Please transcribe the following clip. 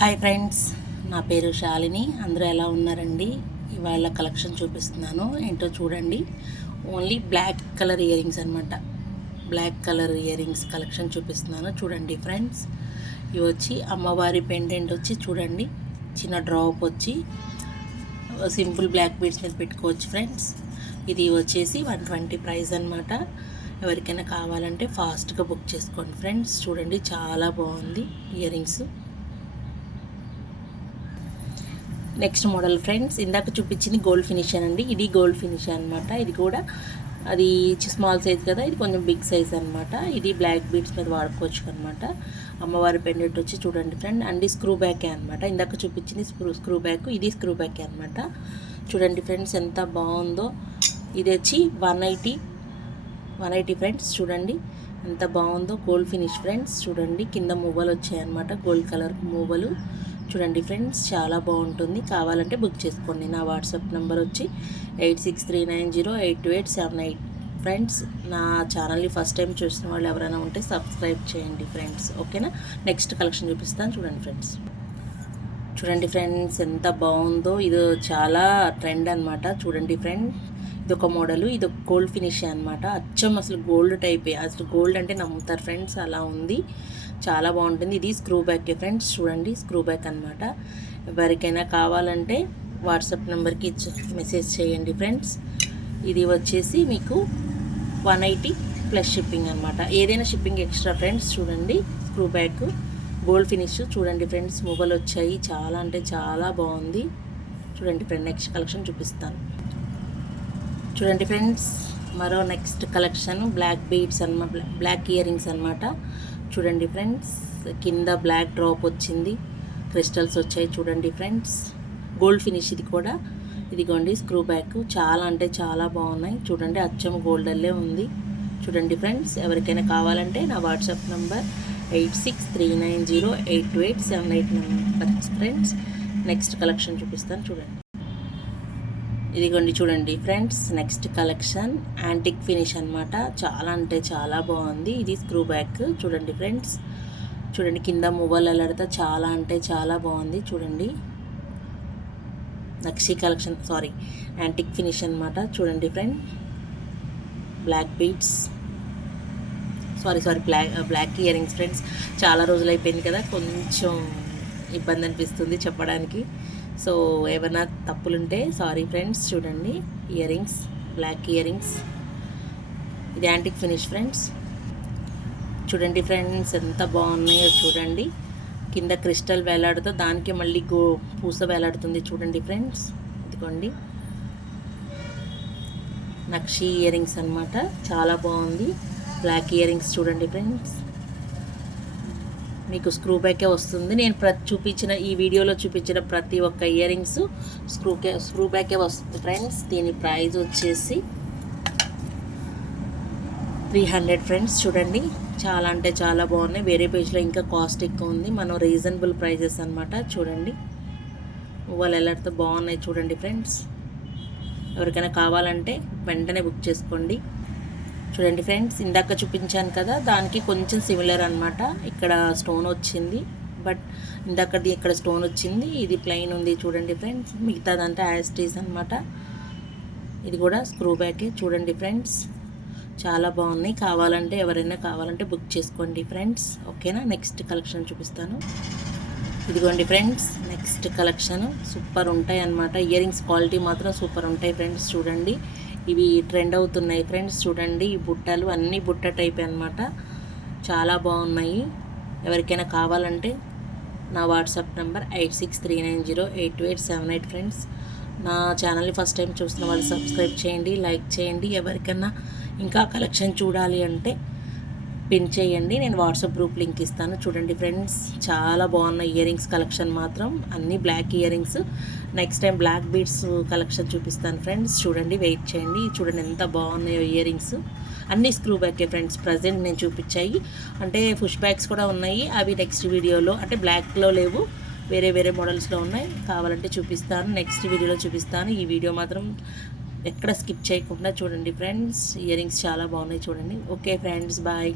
Hi friends, నా పేరు శాలిని. అందరూ ఎలా ఉన్నారండి? ఇవాళ కలెక్షన్ చూపిస్తున్నాను. ఏంటో చూడండి. Only black colour earrings అనమాట. Black colour earrings collection చూపిస్తున్నాను. చూడండి ఫ్రెండ్స్, ఇవి వచ్చి అమ్మవారి పెండెంట్ వచ్చి చూడండి, చిన్న డ్రాప్ వచ్చి సింపుల్ బ్లాక్ బీడ్స్ మీద పెట్టుకోవచ్చు ఫ్రెండ్స్. ఇది వచ్చేసి 120 ప్రైస్ అనమాట. ఎవరికైనా కావాలంటే ఫాస్ట్గా బుక్ చేసుకోండి ఫ్రెండ్స్. చూడండి, చాలా బాగుంది ear rings. Next model friends, ఇందాక చూపించింది గోల్డ్ ఫినిష్ అండి. ఇది గోల్డ్ ఫినిష్ అనమాట. ఇది కూడా అది స్మాల్ సైజ్ కదా, ఇది కొంచెం బిగ్ సైజ్ అనమాట. ఇది బ్లాక్ బీడ్స్ మీద వాడుకోవచ్చు అనమాట. అమ్మవారి పెండెంట్ వచ్చి చూడండి ఫ్రెండ్, అండ్ స్క్రూ బ్యాకే అనమాట. ఇందాక చూపించింది స్క్రూ బ్యాక్, ఇది స్క్రూ బ్యాకే అనమాట. చూడండి ఫ్రెండ్స్, ఎంత బాగుందో. ఇది వచ్చి 180 ఫ్రెండ్స్. చూడండి ఎంత బాగుందో. Gold finish friends. చూడండి, కింద మూవలు వచ్చాయన్నమాట, గోల్డ్ కలర్ మూవలు. చూడండి ఫ్రెండ్స్, చాలా బాగుంటుంది. కావాలంటే బుక్ చేసుకోండి. నా వాట్సాప్ నెంబర్ వచ్చి 8639082878. ఫ్రెండ్స్, నా ఛానల్ని ఫస్ట్ టైం చూసిన వాళ్ళు ఎవరైనా ఉంటే సబ్స్క్రైబ్ చేయండి ఫ్రెండ్స్, ఓకేనా. నెక్స్ట్ కలెక్షన్ చూపిస్తాను. చూడండి ఫ్రెండ్స్, చూడండి ఫ్రెండ్స్, ఎంత బాగుందో. ఇది చాలా ట్రెండ్ అనమాట. చూడండి ఫ్రెండ్స్, ఇది ఒక మోడలు, ఇది ఒక గోల్డ్ ఫినిష్ అనమాట. అచ్చం అసలు గోల్డ్ టైపే. అసలు గోల్డ్ అంటే నమ్ముతారు ఫ్రెండ్స్, అలా ఉంది. చాలా బాగుంటుంది. ఇది స్క్రూ బ్యాకే ఫ్రెండ్స్. చూడండి, స్క్రూ బ్యాక్ అనమాట. ఎవరికైనా కావాలంటే వాట్సాప్ నెంబర్కి మెసేజ్ చేయండి ఫ్రెండ్స్. ఇది వచ్చేసి మీకు 180 ప్లస్ షిప్పింగ్ అనమాట. ఏదైనా షిప్పింగ్ ఎక్స్ట్రా ఫ్రెండ్స్. చూడండి, స్క్రూ బ్యాక్ గోల్డ్ ఫినిష్. చూడండి ఫ్రెండ్స్, మొబైల్ వచ్చాయి. చాలా అంటే చాలా బాగుంది. చూడండి ఫ్రెండ్, నెక్స్ట్ కలెక్షన్ చూపిస్తాను. చూడండి ఫ్రెండ్స్, మరో నెక్స్ట్ కలెక్షన్ బ్లాక్ బీడ్స్ అనమాట, బ్లాక్ ఇయర్ రింగ్స్ అనమాట. చూడండి ఫ్రెండ్స్, కింద బ్లాక్ డ్రాప్ వచ్చింది, క్రిస్టల్స్ వచ్చాయి. చూడండి ఫ్రెండ్స్, గోల్డ్ ఫినిష్. ఇది కూడా ఇదిగోండి స్క్రూ బ్యాక్. చాలా అంటే చాలా బాగున్నాయి. చూడండి, అచ్చం గోల్డల్లే ఉంది. చూడండి ఫ్రెండ్స్, ఎవరికైనా కావాలంటే నా WhatsApp number 8639082878 number friends. Next collection చూపిస్తాను. చూడండి, ఇదిగోండి చూడండి friends, next collection antique finish అనమాట. చాలా అంటే చాలా బాగుంది. ఇది స్క్రూ బ్యాక్. చూడండి ఫ్రెండ్స్, చూడండి కింద మొబైల్ అలర్తా చాలా అంటే చాలా బాగుంది. చూడండి, నక్షి కలెక్షన్, సారీ యాంటిక్ ఫినిష్ అనమాట. చూడండి friend, black beads, sorry black earrings friends. చాలా రోజులు అయిపోయింది కదా, కొంచెం ఇబ్బంది అనిపిస్తుంది చెప్పడానికి. సో ఏమైనా తప్పులుంటే సారీ ఫ్రెండ్స్. చూడండి, earrings, black earrings. ఇది యాంటిక్ ఫినిష్ ఫ్రెండ్స్. చూడండి ఫ్రెండ్స్, ఎంత బాగున్నాయో. చూడండి, కింద క్రిస్టల్ వేలాడుతూ దానికి మళ్ళీ పూస వేలాడుతుంది. చూడండి ఫ్రెండ్స్, ఇదిగోండి నక్షి ఇయర్ రింగ్స్ అనమాట. చాలా బాగుంది. Black earrings. చూడండి ఫ్రెండ్స్, మీకు స్క్రూ బ్యాకే వస్తుంది. నేను చూపించిన ఈ వీడియోలో చూపించిన ప్రతి ఒక్క ఇయర్ రింగ్స్ స్క్రూ బ్యాకే వస్తుంది ఫ్రెండ్స్. దీని ప్రైస్ వచ్చేసి 300 ఫ్రెండ్స్. చూడండి, చాలా అంటే చాలా బాగున్నాయి. వేరే పేజ్లో ఇంకా కాస్ట్ ఎక్కువ ఉంది, మనం రీజనబుల్ ప్రైజెస్ అనమాట. చూడండి, వాళ్ళు ఎలాంటితో బాగున్నాయి. చూడండి ఫ్రెండ్స్, ఎవరికైనా కావాలంటే వెంటనే బుక్ చేసుకోండి. చూడండి ఫ్రెండ్స్, ఇందాక చూపించాను కదా, దానికి కొంచెం సిమిలర్ అనమాట. ఇక్కడ స్టోన్ వచ్చింది, బట్ ఇందాకది ఇక్కడ స్టోన్ వచ్చింది, ఇది ప్లెయిన్ ఉంది. చూడండి ఫ్రెండ్స్, మిగతాదంతా యాస్టీస్ అనమాట. ఇది కూడా స్క్రూ బ్యాకే. చూడండి ఫ్రెండ్స్, చాలా బాగున్నాయి. కావాలంటే ఎవరైనా కావాలంటే బుక్ చేసుకోండి ఫ్రెండ్స్, ఓకేనా. నెక్స్ట్ కలెక్షన్ చూపిస్తాను. ఇదిగోండి ఫ్రెండ్స్, నెక్స్ట్ కలెక్షన్ సూపర్ ఉంటాయి అన్నమాట. ఇయర్ రింగ్స్ క్వాలిటీ మాత్రం సూపర్ ఉంటాయి ఫ్రెండ్స్. చూడండి, ఇవి ట్రెండ్ అవుతున్నాయి ఫ్రెండ్స్. చూడండి, ఈ బుట్టలు అన్నీ బుట్ట టైప్ అనమాట. చాలా బాగున్నాయి. ఎవరికైనా కావాలంటే నా వాట్సాప్ నెంబర్ 8639082878 ఫ్రెండ్స్. నా ఛానల్ని ఫస్ట్ టైం చూస్తున్న వాళ్ళు సబ్స్క్రైబ్ చేయండి, లైక్ చేయండి. ఎవరికైనా ఇంకా కలెక్షన్ చూడాలి అంటే పిన్ చేయండి, నేను వాట్సాప్ గ్రూప్ లింక్ ఇస్తాను. చూడండి ఫ్రెండ్స్, చాలా బాగున్న ఇయర్ రింగ్స్ కలెక్షన్ మాత్రం, అన్నీ black earrings. Next time black beads collection చూపిస్తాను ఫ్రెండ్స్. చూడండి, వెయిట్ చేయండి. చూడండి ఎంత బాగున్నాయో ఇయర్ రింగ్స్. అన్నీ స్క్రూ బ్యాకే ఫ్రెండ్స్. ప్రజెంట్ నేను చూపించాయి అంటే పుష్ బ్యాగ్స్ కూడా ఉన్నాయి, అవి నెక్స్ట్ వీడియోలో, అంటే బ్లాక్లో లేవు, వేరే వేరే మోడల్స్లో ఉన్నాయి. కావాలంటే చూపిస్తాను, నెక్స్ట్ వీడియోలో చూపిస్తాను. ఈ వీడియో మాత్రం ఎక్కడ స్కిప్ చేయకుండా చూడండి ఫ్రెండ్స్. ఇయర్ రింగ్స్ చాలా బాగున్నాయి. చూడండి. Okay friends, bye.